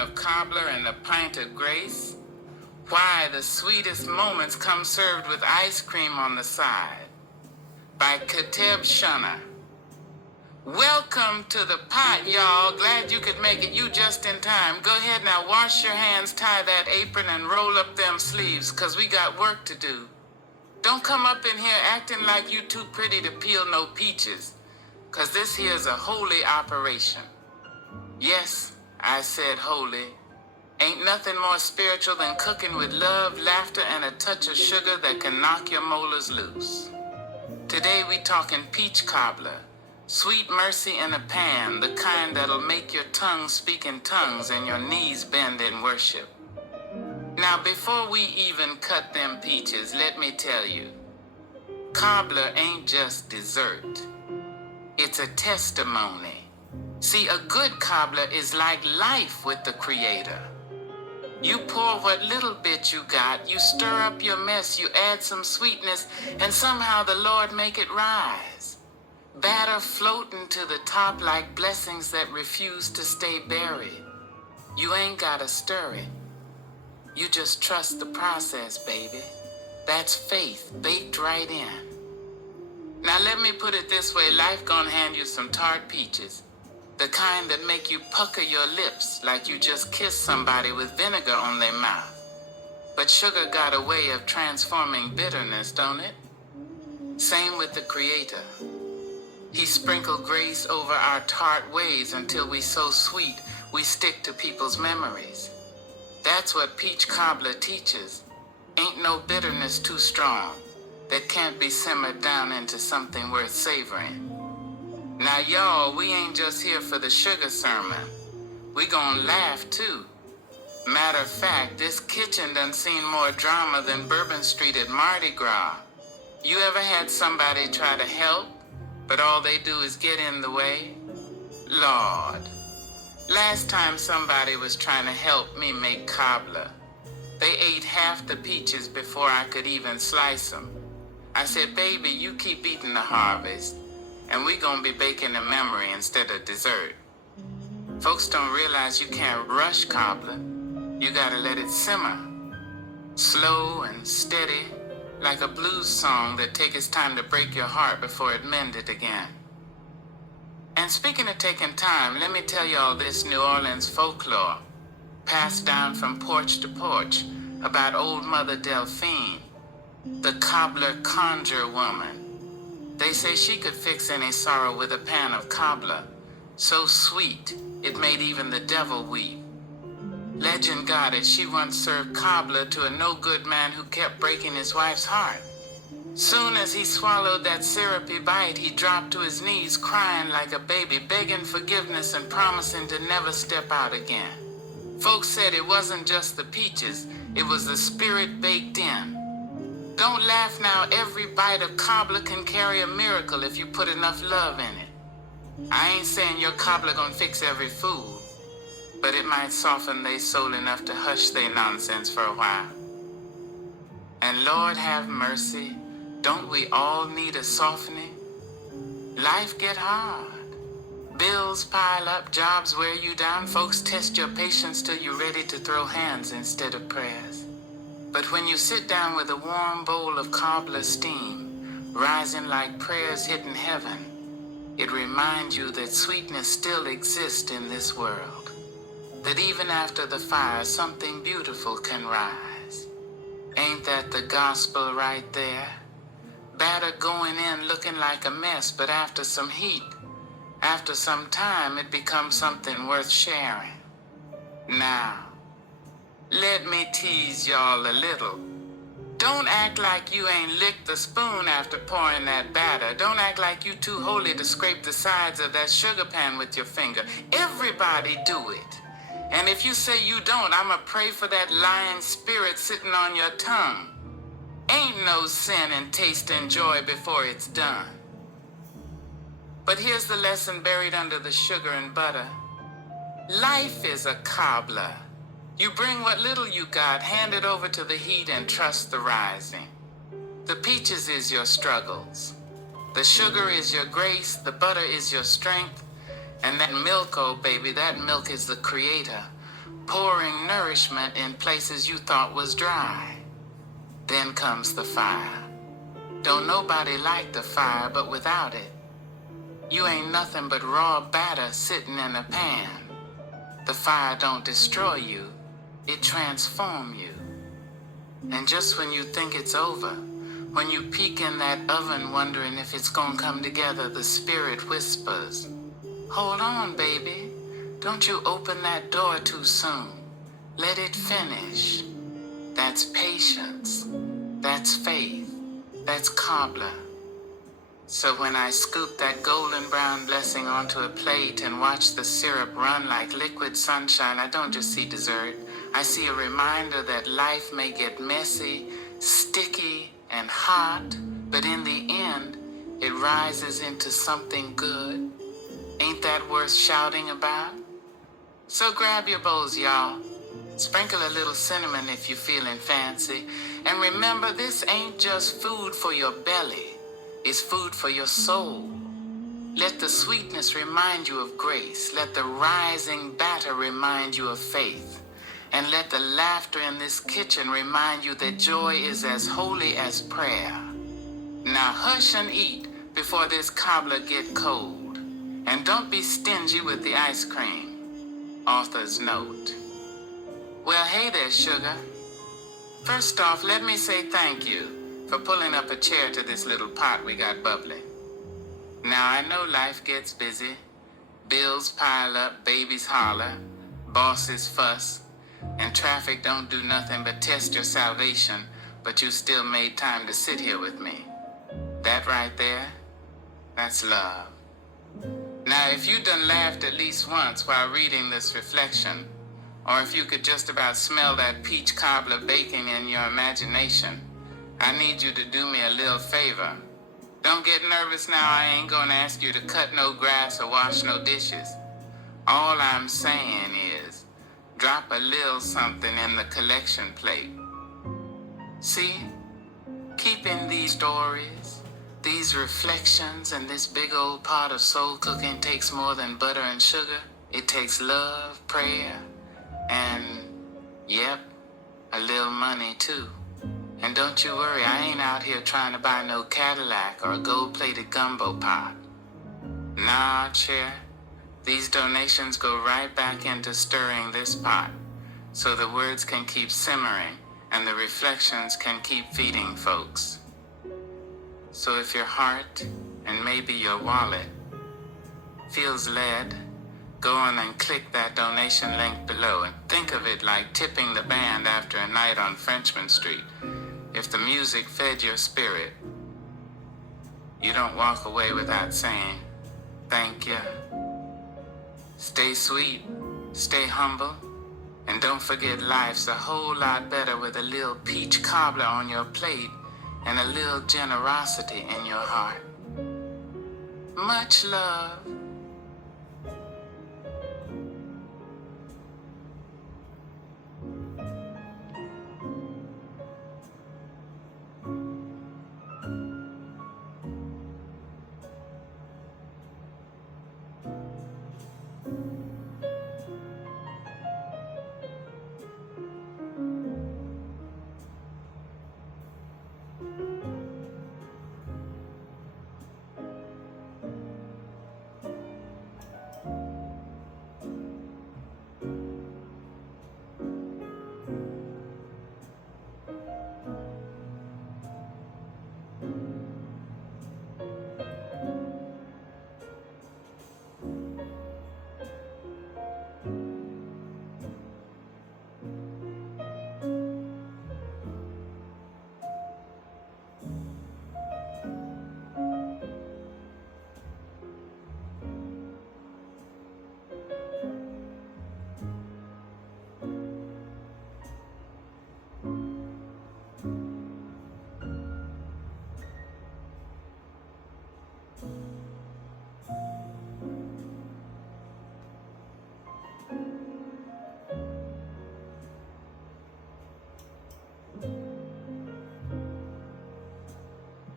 of Cobbler and a pint of grace? Why, the sweetest moments come served with ice cream on the side. By Kateb Shunner. Welcome to the pot, y'all. Glad you could make it. You just in time. Go ahead now, wash your hands, tie that apron, and roll up them sleeves, 'cause we got work to do. Don't come up in here acting like you too pretty to peel no peaches, 'cause this here's a holy operation. Yes, I said holy. Ain't nothing more spiritual than cooking with love, laughter, and a touch of sugar that can knock your molars loose. Today we talking peach cobbler. Sweet mercy in a pan, the kind that'll make your tongue speak in tongues and your knees bend in worship. Now before we even cut them peaches, let me tell you, cobbler ain't just dessert. It's a testimony. See, a good cobbler is like life with the Creator. You pour what little bit you got, you stir up your mess, you add some sweetness, and somehow the Lord make it rise. Batter floating to the top like blessings that refuse to stay buried. You ain't gotta stir it. You just trust the process, baby. That's faith baked right in. Now let me put it this way, life gonna hand you some tart peaches. The kind that make you pucker your lips like you just kissed somebody with vinegar on their mouth. But sugar got a way of transforming bitterness, don't it? Same with the Creator. He sprinkled grace over our tart ways until we so sweet we stick to people's memories. That's what peach cobbler teaches. Ain't no bitterness too strong that can't be simmered down into something worth savoring. Now y'all, we ain't just here for the sugar sermon. We gonna laugh too. Matter of fact, this kitchen done seen more drama than Bourbon Street at Mardi Gras. You ever had somebody try to help, but all they do is get in the way? Lord. Last time somebody was trying to help me make cobbler, they ate half the peaches before I could even slice them. I said, baby, you keep eating the harvest, and we gonna be baking a memory instead of dessert. Folks don't realize you can't rush cobbler. You gotta let it simmer. Slow and steady, like a blues song that takes its time to break your heart before it mended again. And speaking of taking time, let me tell y'all this New Orleans folklore, passed down from porch to porch, about old Mother Delphine, the cobbler conjure woman. They say she could fix any sorrow with a pan of cobbler, so sweet it made even the devil weep. Legend got it she once served cobbler to a no-good man who kept breaking his wife's heart. Soon as he swallowed that syrupy bite, he dropped to his knees crying like a baby, begging forgiveness and promising to never step out again. Folks said it wasn't just the peaches, it was the spirit baked in. Don't laugh now, every bite of cobbler can carry a miracle if you put enough love in it. I ain't saying your cobbler gonna fix every fool, but it might soften their soul enough to hush their nonsense for a while. And Lord have mercy, don't we all need a softening? Life get hard. Bills pile up, jobs wear you down, folks test your patience till you're ready to throw hands instead of prayers. But when you sit down with a warm bowl of cobbler steam, rising like prayers hitting heaven, it reminds you that sweetness still exists in this world. That even after the fire, something beautiful can rise. Ain't that the gospel right there? Batter going in looking like a mess, but after some heat, after some time, it becomes something worth sharing. Now, let me tease y'all a little. Don't act like you ain't licked the spoon after pouring that batter. Don't act like you too holy to scrape the sides of that sugar pan with your finger. Everybody do it. And if you say you don't, I'ma pray for that lying spirit sitting on your tongue. Ain't no sin in tasting joy before it's done. But here's the lesson buried under the sugar and butter. Life is a cobbler. You bring what little you got, hand it over to the heat and trust the rising. The peaches is your struggles. The sugar is your grace, the butter is your strength, and that milk, oh baby, that milk is the Creator, pouring nourishment in places you thought was dry. Then comes the fire. Don't nobody like the fire, but without it, you ain't nothing but raw batter sitting in a pan. The fire don't destroy you, it transforms you. And just when you think it's over, when you peek in that oven wondering if it's gonna come together, the spirit whispers, hold on, baby. Don't you open that door too soon. Let it finish. That's patience. That's faith. That's Cobbler. So when I scoop that golden brown blessing onto a plate and watch the syrup run like liquid sunshine, I don't just see dessert. I see a reminder that life may get messy, sticky, and hot, but in the end, it rises into something good. Ain't that worth shouting about? So grab your bowls, y'all. Sprinkle a little cinnamon if you're feeling fancy. And remember, this ain't just food for your belly. It's food for your soul. Let the sweetness remind you of grace. Let the rising batter remind you of faith. And let the laughter in this kitchen remind you that joy is as holy as prayer. Now hush and eat before this cobbler get cold. And don't be stingy with the ice cream. Author's note. Well, hey there, sugar. First off, let me say thank you for pulling up a chair to this little pot we got bubbling. Now, I know life gets busy. Bills pile up, babies holler, bosses fuss, and traffic don't do nothing but test your salvation, but you still made time to sit here with me. That right there, that's love. Now, if you done laughed at least once while reading this reflection, or if you could just about smell that peach cobbler baking in your imagination, I need you to do me a little favor. Don't get nervous now. I ain't gonna ask you to cut no grass or wash no dishes. All I'm saying is, drop a little something in the collection plate. See, keeping these stories, these reflections, and this big old pot of soul cooking takes more than butter and sugar. It takes love, prayer, and, yep, a little money too. And don't you worry, I ain't out here trying to buy no Cadillac or a gold-plated gumbo pot. Nah, Chair. These donations go right back into stirring this pot, so the words can keep simmering and the reflections can keep feeding folks. So if your heart, and maybe your wallet, feels led, go on and click that donation link below and think of it like tipping the band after a night on Frenchman Street. If the music fed your spirit, you don't walk away without saying, thank you. Stay sweet, stay humble, and don't forget life's a whole lot better with a little peach cobbler on your plate and a little generosity in your heart. Much love.